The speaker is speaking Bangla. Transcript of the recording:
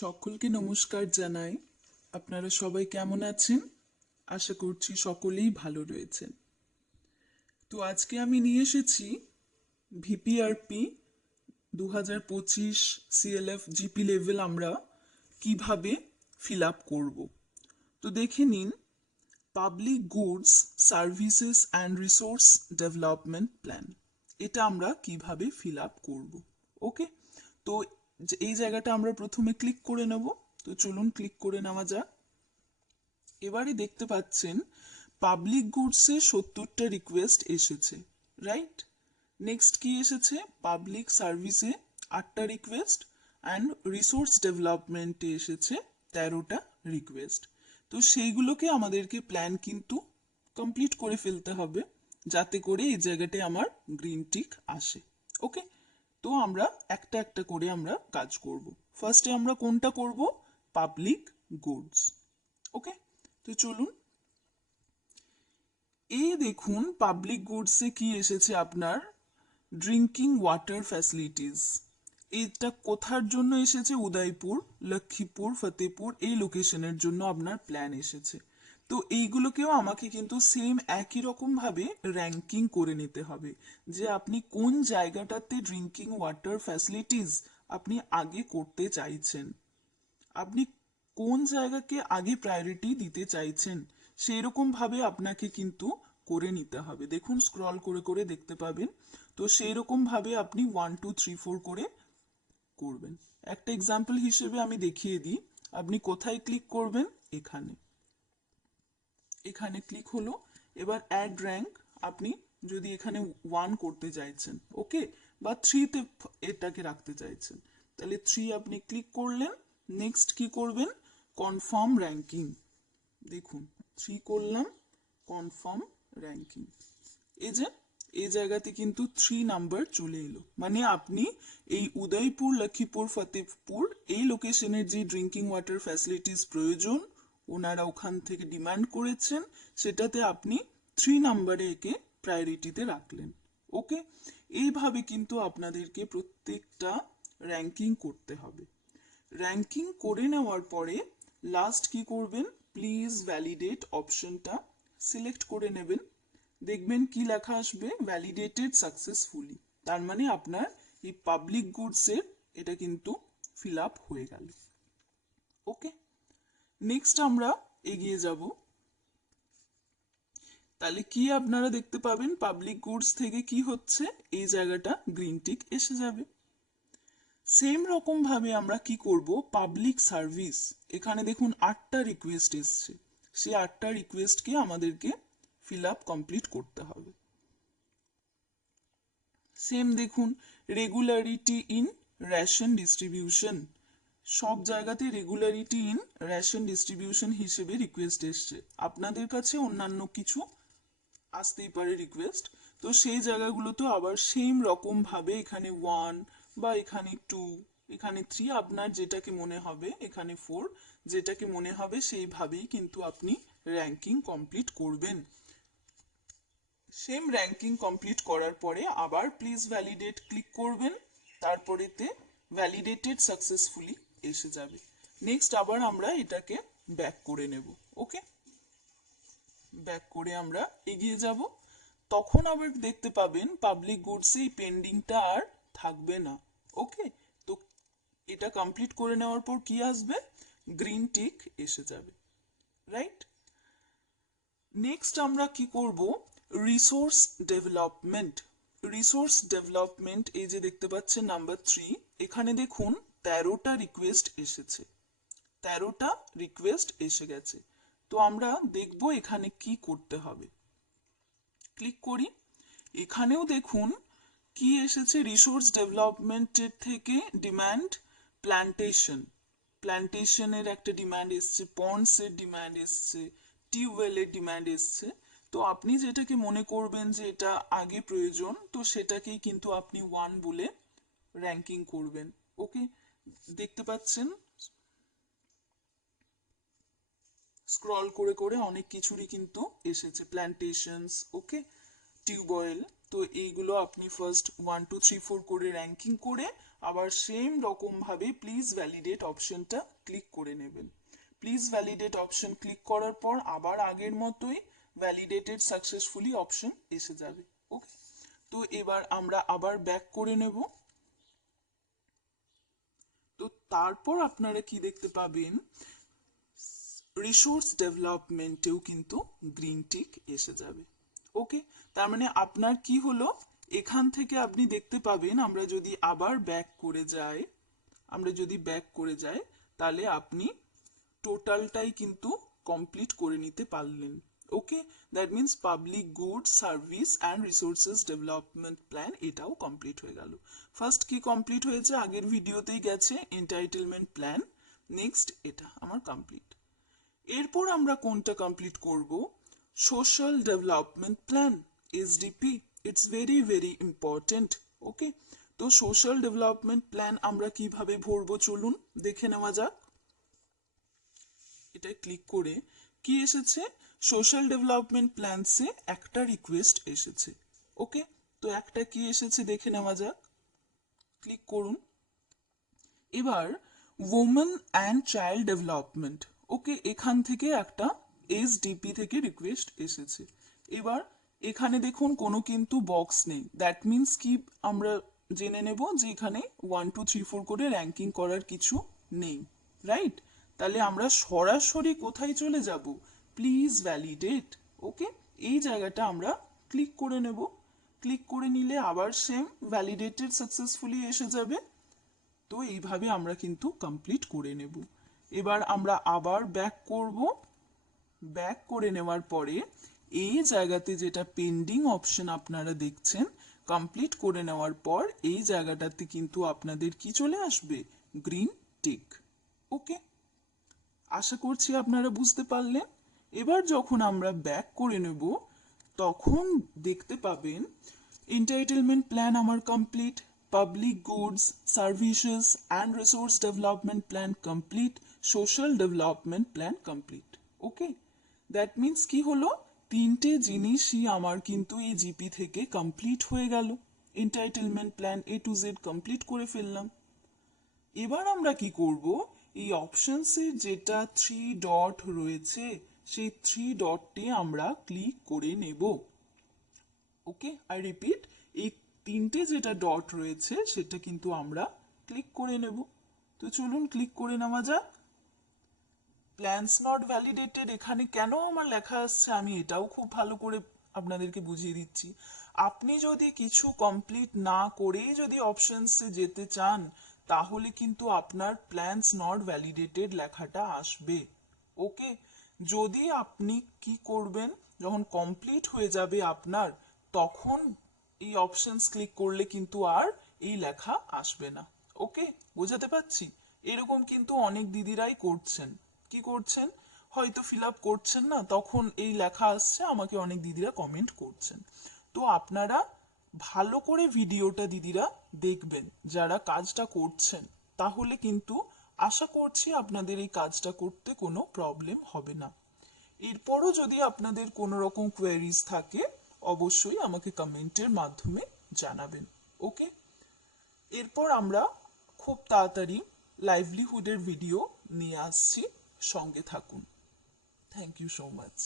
সকলকে নমস্কার জানাই। আপনারা সবাই কেমন আছেন? আশা করছি সকলেই ভালো রয়েছেন। তো আজকে আমি নিয়ে এসেছি ভিপিআরপি 2025 সিএলএফ জিপি লেভেল আমরা কিভাবে ফিল আপ করব। তো দেখে নিন, public goods services and resource development plan, এটা আমরা কিভাবে ফিল আপ করব। ওকে, তো এই জায়গাটা আমরা প্রথমে ক্লিক করে নেব। তো চলুন ক্লিক করে নেওয়া যাক। এবারে দেখতে পাচ্ছেন পাবলিক গুডসে 70টা রিকোয়েস্ট এসেছে, রাইট। নেক্সট কি এসেছে? পাবলিক সার্ভিসে 8টা রিকোয়েস্ট অ্যান্ড রিসোর্স ডেভেলপমেন্টে এসেছে 13টা রিকোয়েস্ট। তো সেইগুলোকে আমাদেরকে প্ল্যান কিন্তু কমপ্লিট করে ফেলতে হবে, যাতে করে এই জায়গাটায় আমার গ্রিন টিক আসে। ওকে, তো আমরা একটা একটা করে আমরা কাজ করব। ফার্স্টে আমরা কোনটা করব? Public goods. ওকে, তো চলুন। এই দেখুন পাবলিক গুডসে কি এসেছে আপনার, ড্রিঙ্কিং ওয়াটার ফ্যাসিলিটিস। এটা কোথার জন্য এসেছে? উদয়পুর, লক্ষ্মীপুর, ফতেপুর এই লোকেশনের জন্য আপনার প্ল্যান এসেছে। তো এইগুলোকেও আমাকে কিন্তু সেম একই রকম ভাবে র্যাঙ্কিং করে নিতে হবে, যে আপনি কোন জায়গাটাতে ড্রিঙ্কিং ওয়াটার ফ্যাসিলিটিস আপনি আগে করতে চাইছেন, আপনি কোন জায়গাকে আগে প্রায়োরিটি দিতে চাইছেন, সেই রকম ভাবে আপনাকে কিন্তু করে নিতে হবে। দেখুন স্ক্রল করে করে দেখতে পাবেন। তো সেই রকম ভাবে আপনি 1 2 3 4 করে করবেন। একটা এক্সাম্পল হিসেবে আমি দেখিয়ে দিই। আপনি কোথায় ক্লিক করবেন? এখানে, এখানে ক্লিক হলো। এবার অ্যাড র্যাঙ্ক, আপনি যদি এখানে 1 করতে চাইছেন, ওকে, বা 3তে এটাকে রাখতে চাইছেন, তাহলে 3 আপনি ক্লিক করলেন। নেক্সট কি করবেন? Confirm ranking. দেখুন 3 করলাম, কনফার্ম র্যাঙ্কিং। এই যে এই জায়গাতে কিন্তু 3 নাম্বার চলে এলো, মানে আপনি এই উদয়পুর, লক্ষ্মীপুর, ফতেপুর এই লোকেশনের যে ড্রিঙ্কিং ওয়াটার ফ্যাসিলিটিস প্রয়োজন, ওনারা ওখান থেকে ডিমান্ড করেছেন, সেটাতে আপনি 3 নাম্বারে একে প্রায়োরিটিতে রাখলেন। ওকে, এইভাবে কিন্তু আপনাদেরকে প্রত্যেকটা র্যাঙ্কিং করতে হবে। র্যাঙ্কিং করে নেওয়ার পরে লাস্ট কি করবেন? প্লিজ ভ্যালিডেট অপশনটা সিলেক্ট করে নেবেন। দেখবেন কি লেখা আসবে? Validated successfully. তার মানে আপনার এই পাবলিক গুডসের এটা কিন্তু ফিল আপ হয়ে গেল। ওকে, নেক্সট আমরা এগিয়ে যাব। তাহলে কি আপনারা দেখতে পাবেন? পাবলিক গুডস থেকে কি হচ্ছে? এই জায়গাটা গ্রিন টিক এসে যাবে। সেম রকম ভাবে আমরা কি করব? পাবলিক সার্ভিস, এখানে দেখুন 8টা রিকোয়েস্ট এসছে, সেই 8টা রিকোয়েস্টকে আমাদেরকে ফিল আপ কমপ্লিট করতে হবে। সেম দেখুন, রেগুলারিটি ইন রেশন ডিস্ট্রিবিউশন, সব জায়গাতে রেগুলারিটি ইন রেশন ডিস্ট্রিবিউশন হিসেবে রিকোয়েস্ট এসছে। আপনাদের কাছে অন্যান্য কিছু আসতেই পারে রিকোয়েস্ট, তো সেই জায়গাগুলোতে আবার সেম রকম ভাবে এখানে 1 বা এখানে 2, এখানে 3, আপনার যেটাকে মনে হবে, এখানে 4, যেটাকে মনে হবে সেইভাবেই কিন্তু আপনি র্যাঙ্কিং কমপ্লিট করবেন। সেম র্যাঙ্কিং কমপ্লিট করার পরে আবার প্লিজ ভ্যালিডেট ক্লিক করবেন, তারপরেতে ভ্যালিডেটেড সাকসেসফুলি এসে যাবে। নেক্সট আবার আমরা এটাকে ব্যাক করে নেব। ওকে, ব্যাক করে আমরা এগিয়ে যাব। তখন আবার দেখতে পাবেন পাবলিক গুডসে এই পেন্ডিংটা আর থাকবে না। ওকে, তো এটা কমপ্লিট করে নেওয়ার পর কি আসবে? গ্রিন টিক এসে যাবে, রাইট। নেক্সট আমরা কি করব? Resource development. রিসোর্স ডেভেলপমেন্ট, এই যে দেখতে পাচ্ছেন নাম্বার 3, এখানে দেখুন 13টা রিকোয়েস্ট এসেছে, 13টা রিকোয়েস্ট এসে গেছে। তো আমরা দেখব এখানে কি করতে হবে। ক্লিক করি, এখানেও দেখুন কি এসেছে? রিসোর্স ডেভেলপমেন্টের থেকে ডিমান্ড প্ল্যান্টেশন, প্ল্যান্টেশনের একটা ডিমান্ড এসছে, পন্ডসের ডিমান্ড এসছে, টিউবওয়েলের ডিমান্ড এসছে। তো আপনি যেটাকে মনে করবেন যে এটা আগে প্রয়োজন, তো সেটাকেই কিন্তু আপনি 1 বলে র্যাঙ্কিং করবেন। ওকে, দেখতে পাচ্ছেন স্ক্রল করে করে অনেক কিছুরই কিন্তু এসেছে, প্ল্যান্টেশনস, ওকে, টিউবওয়েল। তো এইগুলো আপনি ফার্স্ট 1 2 3 4 করে র্যাঙ্কিং করে আবার সেম রকম ভাবে প্লিজ ভ্যালিডেট অপশনটা ক্লিক করে নেবেন। প্লিজ ভ্যালিডেট অপশন ক্লিক করার পর আবার আগের মতোই ভ্যালিডেটেড সাকসেসফুলি অপশন এসে যাবে। ওকে, তো এবার আমরা আবার ব্যাক করে নেব। তো তারপর আপনারা কি দেখতে পাবেন, রিসোর্স ডেভেলপমেন্টেও কিন্তু গ্রিন টিক এসে যাবে। ওকে, তার মানে আপনার কি হলো, এখান থেকে আপনি দেখতে পাবেন আমরা যদি আবার ব্যাক করে যাই, তাহলে আপনি টোটালটাই কিন্তু কমপ্লিট করে নিতে পারলেন। Okay, that means public goods service and resources development plan এটাও কমপ্লিট হয়ে গেল। ফার্স্ট কি কমপ্লিট হয়েছে, আগের ভিডিওতেই গেছে এন্টাইটেলমেন্ট প্ল্যান, নেক্সট এটা আমার কমপ্লিট। এরপর আমরা কোনটা কমপ্লিট করব, social development plan, SDP. It's very very important. Okay, তো সোশ্যাল ডেভেলপমেন্ট প্ল্যান আমরা কিভাবে ভরবো চলুন দেখে নেওয়া যাক। এটা ক্লিক করে কি এসেছে, সোশ্যাল ডেভেলপমেন্ট প্ল্যানসে একটা রিকোয়েস্ট এসেছে। ওকে, তো একটা কি এসেছে দেখে নেওয়া যাক, ক্লিক করুন। এবার ওমেন অ্যান্ড চাইল্ড ডেভেলপমেন্ট, ওকে, এখান থেকে একটা এসডিপি থেকে রিকোয়েস্ট এসেছে। এবার এখানে দেখুন কোনো কিন্তু বক্স নেই, দ্যাট মিনস কি আমরা জেনে নেব যে এখানে 1 2 3 4 করে র্যাঙ্কিং করার কিছু নেই, রাইট? তাহলে আমরা সরাসরি কোথায় চলে যাব, প্লিজ ভ্যালিডেট। ওকে, এই জায়গাটা আমরা ক্লিক করে নেব। ক্লিক করে নিলে আবার সেম ভ্যালিডেটেড সাকসেসফুলি এসে যাবে। তো এইভাবে আমরা কিন্তু কমপ্লিট করে নেব। এবার আমরা আবার ব্যাক করব। ব্যাক করে নেওয়ার পরে এই জায়গাতে যেটা পেন্ডিং অপশন আপনারা দেখছেন, কমপ্লিট করে নেওয়ার পর এই জায়গাটাতে কিন্তু আপনাদের কি চলে আসবে, গ্রিন টিক। ওকে, আশা করছি আপনারা বুঝতে পারলেন। এবার যখন আমরা ব্যাক করে নেব তখন দেখতে পাবেন এন্টাইটেলমেন্ট প্ল্যান আমার complete, public goods services and resource development plan complete, social development plan complete. Okay, that means কি হলো, তিনটে জিনিসই আমার কিন্তু এই জিপি থেকে কমপ্লিট হয়ে গেল। Entitlement plan A to Z complete করে ফেললাম। এবার আমরা কি করব, এই অপশনসে যেটা 3 ডট রয়েছে সেই 3 ডটটি আমরা ক্লিক করে নেব। ওকে, আই রিপিট, এই তিনটে যেটা ডট রয়েছে সেটা কিন্তু আমরা ক্লিক করে নেব। তো চলুন ক্লিক করে নেওয়া যাক। প্ল্যানস নট ভ্যালিডেটেড এখানে কেন আমার লেখা আসছে আমি এটাও খুব ভালো করে আপনাদেরকে বুঝিয়ে দিচ্ছি। আপনি যদি কিছু কমপ্লিট না করেই যদি অপশনসে যেতে চান তাহলে কিন্তু আপনার প্ল্যানস নট ভ্যালিডেটেড লেখাটা আসবে। ওকে, যদি আপনি কি করবেন, যখন কমপ্লিট হয়ে যাবে আপনার, তখন এই অপশনস ক্লিক করলে কিন্তু আর এই লেখা আসবে না। ওকে, বোঝাতে পারছি? এরকম কিন্তু অনেক দিদিরাই করছেন। কি করছেন, হয়তো ফিল আপ করছেন না, তখন এই লেখা আসছে, আমাকে অনেক দিদিরা কমেন্ট করছেন। তো আপনারা ভালো করে ভিডিওটা দিদিরা দেখবেন যারা কাজটা করছেন, তাহলে কিন্তু আশা করছি আপনাদের এই কাজটা করতে কোনো প্রবলেম হবে না। এরপরও যদি আপনাদের কোনো রকম কোয়েরিজ থাকে অবশ্যই আমাকে কমেন্টের মাধ্যমে জানাবেন। ওকে, এরপর আমরা খুব তাড়াতাড়ি লাইভলিহুডের ভিডিও নিয়ে আসছি, সঙ্গে থাকুন। Thank you so much.